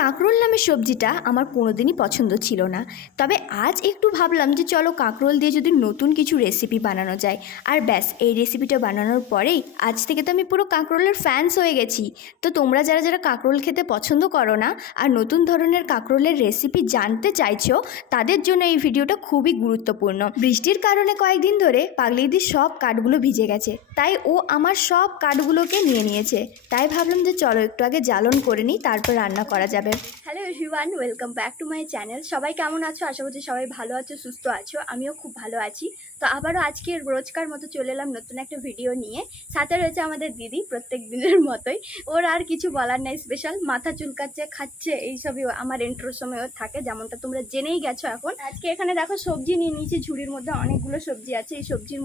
কাঁকরোল নামের সবজিটা আমার কোনোদিনই পছন্দ ছিল না। তবে আজ একটু ভাবলাম যে চলো কাঁকরোল দিয়ে যদি নতুন কিছু রেসিপি বানানো যায়। আর ব্যাস, এই রেসিপিটা বানানোর পরেই আজ থেকে তো আমি পুরো কাঁকরোলের ফ্যান্স হয়ে গেছি। তো তোমরা যারা যারা কাঁকরোল খেতে পছন্দ করো না আর নতুন ধরনের কাঁকরোলের রেসিপি জানতে চাইছো, তাদের জন্য এই ভিডিওটা খুবই গুরুত্বপূর্ণ। বৃষ্টির কারণে কয়েকদিন ধরে পাগলিদির সব কাঠগুলো ভিজে গেছে। তাই ও আমার সব কাঠগুলোকে নিয়ে নিয়েছে। তাই ভাবলাম যে চলো একটু আগে জ্বালন করে নিই, তারপর রান্না করা যাবে। Hello everyone welcome back to my channel সবাই কেমন আছো? আশা করছি সবাই ভালো আছো, সুস্থ আছো। আমিও খুব ভালো আছি। তো আবারও আজকে রোজকার মতো চলে এলাম নতুন একটা ভিডিও নিয়ে। সাথে রয়েছে আমাদের দিদি প্রত্যেক দিনের মতোই। ওর আর কিছু বলার নেই স্পেশাল মাথা চুলকাচ্ছে, খাচ্ছে, এইসবই আমার ইন্ট্রোর সময় ওর থাকে, যেমনটা তোমরা জেনেই গেছো এখন। আজকে এখানে দেখো সবজি নিয়ে নিয়েছি, ঝুড়ির মধ্যে অনেকগুলো সবজি আছে। এই সবজির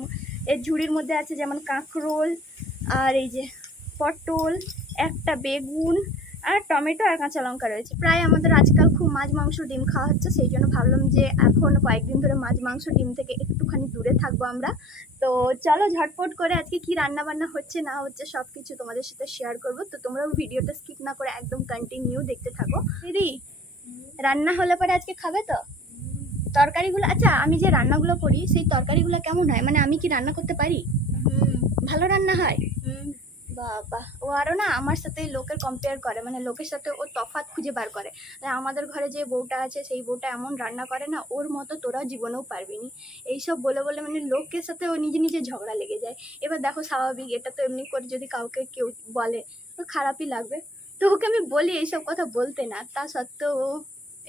এই ঝুড়ির মধ্যে আছে যেমন কাঁকরোল, আর এই যে পটল, একটা বেগুন আর টমেটো আর কাঁচা লঙ্কা রয়েছে। প্রায় আমাদের আজকাল খুব মাছ মাংস ডিম খাওয়া হচ্ছে সেই জন্য ভাবলাম যে এখন কয়েকদিন ধরে মাছ মাংস ডিম থেকে একটুখানি দূরে থাকব আমরা। তো চলো ঝটপট করে আজকে কি রান্না বান্না হচ্ছে না হচ্ছে সব কিছু তোমাদের সাথে শেয়ার করব। তো তোমরাও ভিডিওটা স্কিপ না করে একদম কন্টিনিউ দেখতে থাকো। দিদি রান্না হলে পরে আজকে খাবে তো? তরকারিগুলো আচ্ছা আমি যে রান্নাগুলো করি সেই তরকারিগুলো কেমন হয়? মানে আমি কি রান্না করতে পারি? ভালো রান্না হয়? বাবা। ও আরও না আমার সাথে লোকের কম্পেয়ার করে মানে লোকের সাথে ও তফাৎ খুঁজে বার করে। আমাদের ঘরে যে বউটা আছে, সেই বউটা এমন রান্না করে না, ওর মতো তোরা জীবনেও পারবি নি। এইসব বলে বলে মানে লোকের সাথে ও নিজে নিজে ঝগড়া লেগে যায়। এবার দেখো স্বাভাবিক, এটা তো এমনি করে যদি কাউকে কেউ বলে, তো খারাপই লাগবে। তো ওকে আমি বলি, এইসব কথা বলতে না। তা সত্ত্বেও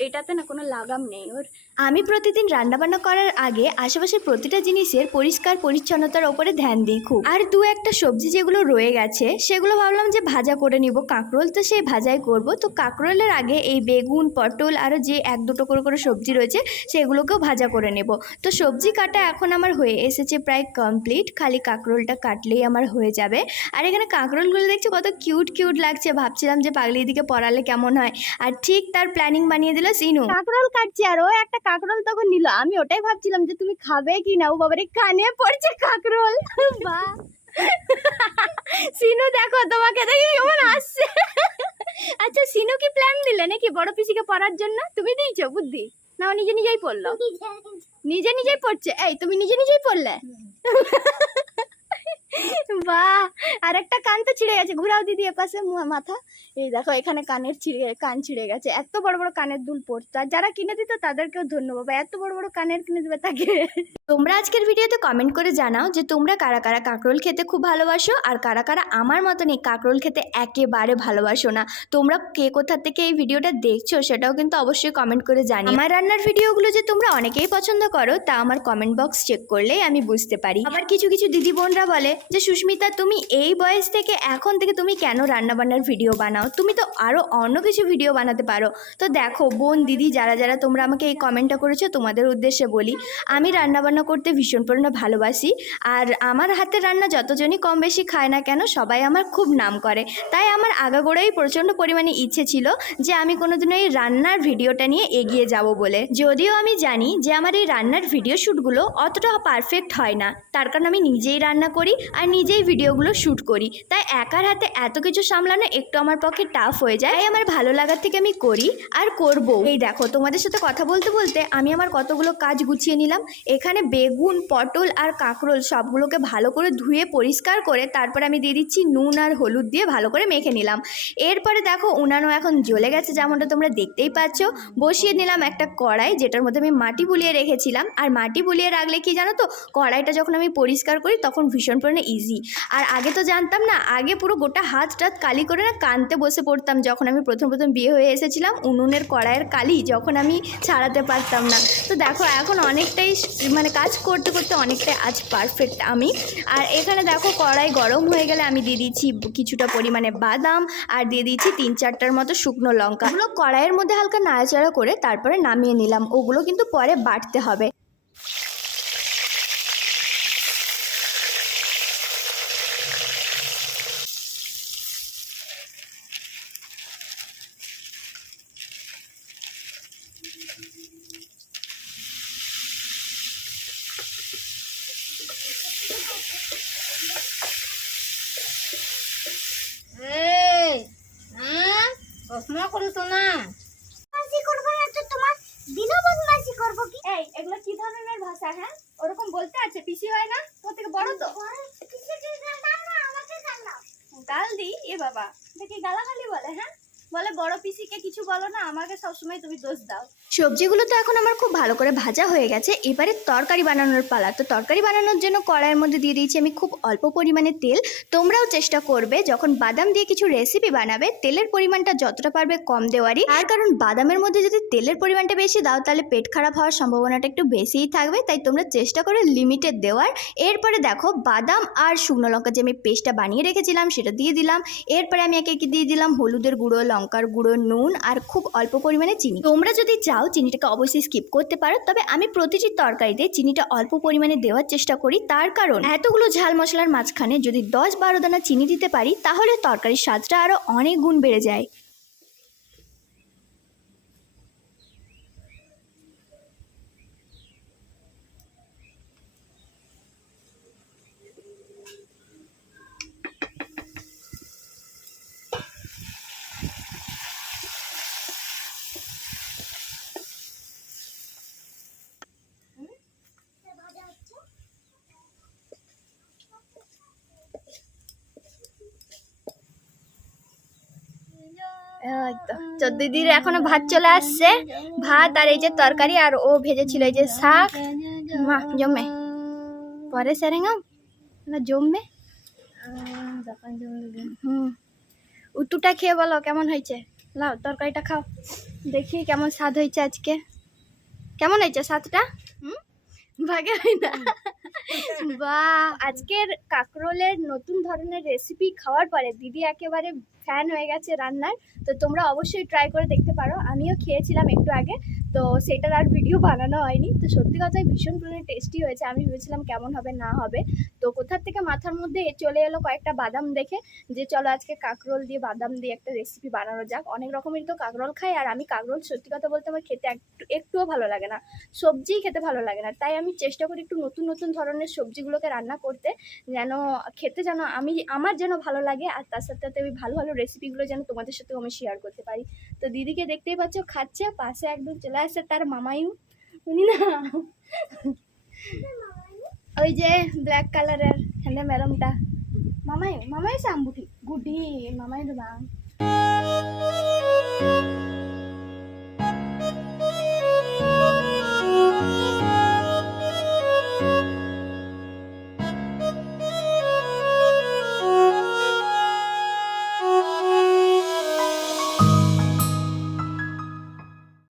এটাতে না কোনো লাগাম নেই ওর। আমি প্রতিদিন রান্নাবান্না করার আগে আশেপাশের প্রতিটা জিনিসের পরিষ্কার পরিচ্ছন্নতার ওপরে ধ্যান দিই খুব। আর দু একটা সবজি যেগুলো রয়ে গেছে, সেগুলো ভাবলাম যে ভাজা করে নিব। কাঁকরোল তো সেই ভাজাই করব। তো কাঁকরোলের আগে এই বেগুন, পটল আরও যে এক দুটো করে করে সবজি রয়েছে, সেগুলোকেও ভাজা করে নেব। তো সবজি কাটা এখন আমার হয়ে এসেছে প্রায় কমপ্লিট। খালি কাঁকরোলটা কাটলেই আমার হয়ে যাবে। আর এখানে কাঁকরোলগুলো দেখছি কত কিউট কিউট লাগছে। ভাবছিলাম যে পাগলি দিকে পড়ালে কেমন হয়। আর ঠিক তার প্ল্যানিং বানিয়ে দিল সিনু? কাঁকরোল কাটছে আর ও একটা কাঁকরোল তখন নিল। আমি ওটাই ভাবছিলাম যে তুমি খাবে কি না? ও বাবারে কানে পড়ছে কাঁকরোল বা। সিনু দেখো তোমাকে দেখি কেমন আসছে আচ্ছা সিনু কি প্ল্যান দিলে নাকি বড় পিসিকে পড়ার জন্য? তুমি দিয়েছ বুদ্ধি। না ও নিজে নিজেই পড়ল। নিজে নিজেই পড়ছে? এই তুমি নিজে নিজেই পড়লে? বাহ আর একটা কান তো ছিঁড়ে গেছে। ঘুরাও দিদি এপাশে মাথা। এই দেখো, এখানে কানের ছিঁড়ে, কান ছিঁড়ে গেছে। এত বড় বড় কানের দুল পড়তো আর যারা কিনে দিত, তাদেরকেও ধন্যবাদ। এত বড় বড় কানের কিনে দেবে তাকে। তোমরা আজকের ভিডিওতে কমেন্ট করে জানাও যে তোমরা কারা কারা কাঁকরোল খেতে খুব ভালোবাসো, আর কারা কারা আমার মতন এই কাঁকরোল খেতে একেবারে ভালোবাসো না। তোমরা কে কোথা থেকে এই ভিডিওটা দেখছ, সেটাও কিন্তু অবশ্যই কমেন্ট করে জানি আমার রান্নার ভিডিওগুলো যে তোমরা অনেকেই পছন্দ করো, তা আমার কমেন্ট বক্স চেক করলেই আমি বুঝতে পারি। আবার কিছু কিছু দিদি বোনরা বলে যে সুস্মিতা, তুমি এই বয়স থেকে এখন থেকে তুমি কেন রান্নাবান্নার ভিডিও বানাও? তুমি তো আরও অন্য কিছু ভিডিও বানাতে পারো। তো দেখো, বোন, দিদি, যারা যারা তোমরা আমাকে এই কমেন্টটা করেছ, তোমাদের উদ্দেশ্যে বলি, আমি রান্নাবান্না করতে ভীষণ পরিমাণে ভালোবাসি। আর আমার হাতের রান্না যতজনই কম বেশি খায় না কেন, সবাই আমার খুব নাম করে। তাই আমার আগাগোড়াই প্রচণ্ড পরিমাণে ইচ্ছে ছিল যে আমি কোনোদিনও এই রান্নার ভিডিওটা নিয়ে এগিয়ে যাব বলে। যদিও আমি জানি যে আমার এই রান্নার ভিডিও শ্যুটগুলো অতটা পারফেক্ট হয় না। তার কারণ আমি নিজেই রান্না করি আর নিজেই ভিডিওগুলো শ্যুট করি। তাই একার হাতে এত কিছু সামলানো একটু আমার পক্ষে টাফ হয়ে যায়। আমার ভালো লাগার থেকে আমি করি আর করব। এই দেখো, তোমাদের সাথে কথা বলতে বলতে আমি আমার কতগুলো কাজ গুছিয়ে নিলাম। এখানে বেগুন, পটল আর কাঁকরোল সবগুলোকে ভালো করে ধুয়ে পরিষ্কার করে তারপরে আমি দিয়ে দিচ্ছি নুন আর হলুদ দিয়ে ভালো করে মেখে নিলাম। এরপরে দেখো উনানো এখন জ্বলে গেছে যেমনটা তোমরা দেখতেই পাচ্ছ। বসিয়ে নিলাম একটা কড়াই যেটার মধ্যে আমি মাটি বুলিয়ে রেখেছিলাম। আর মাটি বুলিয়ে রাখলে কি জানো তো, কড়াইটা যখন আমি পরিষ্কার করি তখন ভীষণ ইজি আর আগে তো জানতাম না, আগে পুরো গোটা হাত টাত কালি করে না কানতে বসে পড়তাম। যখন আমি প্রথম প্রথম বিয়ে হয়ে এসেছিলাম, উনুনের কড়াইয়ের কালি যখন আমি ছাড়াতে পারতাম না। তো দেখো, এখন অনেকটাই মানে কাজ করতে করতে অনেকটাই আজ পারফেক্ট আমি। আর এখানে দেখো, কড়াই গরম হয়ে গেলে আমি দিয়ে দিচ্ছি কিছুটা পরিমাণে বাদাম আর দিয়ে দিচ্ছি তিন চারটার মতো শুকনো লঙ্কা। ওগুলো কড়াইয়ের মধ্যে হালকা নাড়াচাড়া করে তারপরে নামিয়ে নিলাম। ওগুলো কিন্তু পরে বাটতে হবে এই হ্যাঁ চশমা করিস না না বদমাশি করব না তো তোমার দিনও বদমাশি করব কি এই এগুলো কি ধরনের ভাষা হ্যাঁ? ওরকম বলতে আছে পিসি হয় না? তোর থেকে বড় তো। গাল দি এ বাবা। দেখি গালাগালি বলে হ্যাঁ? বলে, বড় পিসিকে কিছু বলো না, আমাকে সবসময় তুমি দোষ দাও। সবজিগুলো তো এখন আমার খুব ভালো করে ভাজা হয়ে গেছে। এবারে তরকারি বানানোর পালা। তো তরকারি বানানোর জন্য কড়াইয়ের মধ্যে দিয়ে দিয়েছি আমি খুব অল্প পরিমাণে তেল। তোমরাও চেষ্টা করবে, যখন বাদাম দিয়ে কিছু রেসিপি বানাবে, তেলের পরিমাণটা যতটা পারবে কম দেওয়ারই। আর কারণ, বাদামের মধ্যে যদি তেলের পরিমাণটা বেশি দাও, তাহলে পেট খারাপ হওয়ার সম্ভাবনাটা একটু বেশিই থাকবে। তাই তোমরা চেষ্টা করে লিমিটেড দেওয়ার। এরপরে দেখো, বাদাম আর শুকনো লঙ্কা যে আমি পেস্টটা বানিয়ে রেখেছিলাম, সেটা দিয়ে দিলাম। এরপরে আমি একে একে দিয়ে দিলাম হলুদের গুঁড়ো লঙ্কার গুঁড়ো, নুন আর খুব অল্প পরিমাণে চিনি। তোমরা যদি চাও চিনিটাকে অবশ্যই স্কিপ করতে পারো, তবে আমি প্রতিটি তরকারিতে চিনিটা অল্প পরিমাণে দেওয়ার চেষ্টা করি। তার কারণ, এতগুলো ঝাল মশলার মাঝখানে যদি দশ বারো দানা চিনি দিতে পারি, তাহলে তরকারির স্বাদটা আরও অনেক গুণ বেড়ে যায়। দিদির এখনও ভাত চলে আসছে। ভাত আর এই যে তরকারি আর ও ভেজেছিল এই যে শাক। জমে। পরে সেরেঙ্গাম না, জমবে? হুম। উত্তুটা খেয়ে বলো, কেমন হয়েছে? লাও, তরকারিটা খাও। দেখি কেমন স্বাদ হয়েছে আজকে। কেমন হয়েছে স্বাদটা? হুম? ভাগে হয় না। বাহ, আজকের কাকরোলের নতুন ধরনের রেসিপি খাওয়ার পরে দিদি একেবারে ফ্যান হয়ে গেছে রান্নার, তো তোমরা অবশ্যই ট্রাই করে দেখতে পারো। আমিও খেয়েছিলাম একটু আগে, তো সেটার আর ভিডিও বানানো হয়নি। তো সত্যি কথাই ভীষণ পরিমাণে টেস্টি হয়েছে। আমি ভেবেছিলাম কেমন হবে, না হবে। তো কোথার থেকে মাথার মধ্যে চলে এলো কয়েকটা বাদাম দেখে, যে চলো আজকে কাকরোল দিয়ে বাদাম দিয়ে একটা রেসিপি বানানো যাক। অনেক রকমেরই তো কাকরোল খাই, আর আমি কাকরোল সত্যি কথা বলতে আমার খেতে একটু, একটুও ভালো লাগে না। সবজিই খেতে ভালো লাগে না। তাই আমি চেষ্টা করি একটু নতুন নতুন ধরনের সবজিগুলোকে রান্না করতে, যেন খেতে যেন আমি, আমার যেন ভালো লাগে, আর তার সাথে সাথে আমি ভালো ভালো রেসিপিগুলো যেন তোমাদের সাথেও আমি শেয়ার করতে পারি। তো দিদিকে দেখতেই পাচ্ছ, খাচ্ছে, পাশে একদম চলে আসছে তার মামাইউ উনি না? ওই যে ব্ল্যাক কালারের হ্যাঁ ম্যাডামটা। মামাই মামাই সাম্বুটি গুডি মামাই দাম